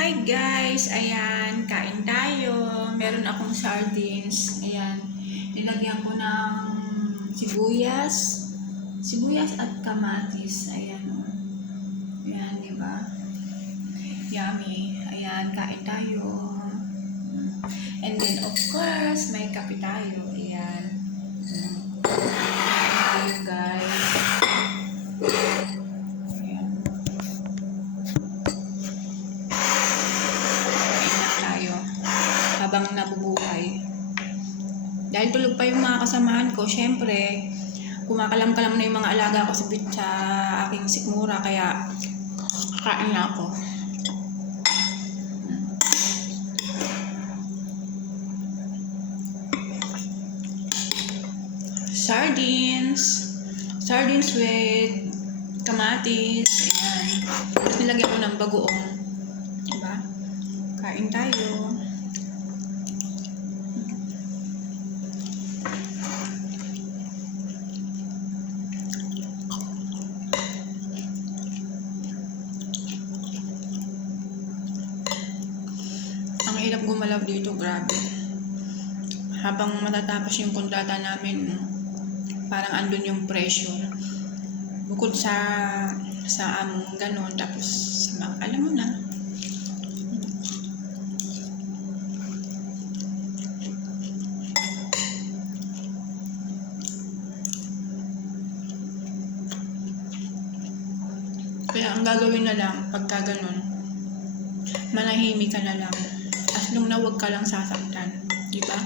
Hi guys! Ayan, kain tayo. Meron akong sardines. Ayan, nilagyan ko ng sibuyas at kamatis. Ayan, o. Ayan, diba? Yummy. Ayan, kain tayo. And then, of course, may kape tayo. Ayan. Kain tayo, guys. Habang nabubuhay. Dahil tulog pa yung mga kasamahan ko, syempre, kumakalam-kalam na yung mga alaga ko sa aking sikmura, kaya kakain na ako. Sardines with kamatis, ayan. Tapos nilagyan ko ng bagoong. Diba? Kain tayo. Ang hirap gumalaw dito, grabe. Habang matatapos yung kontrata namin, parang andun yung pressure. Bukod sa among ganon, tapos alam mo na. Kaya ang gagawin na lang, pagka ganon, manahimik ka na lang. As long na huwag ka lang sasaktan. Diba?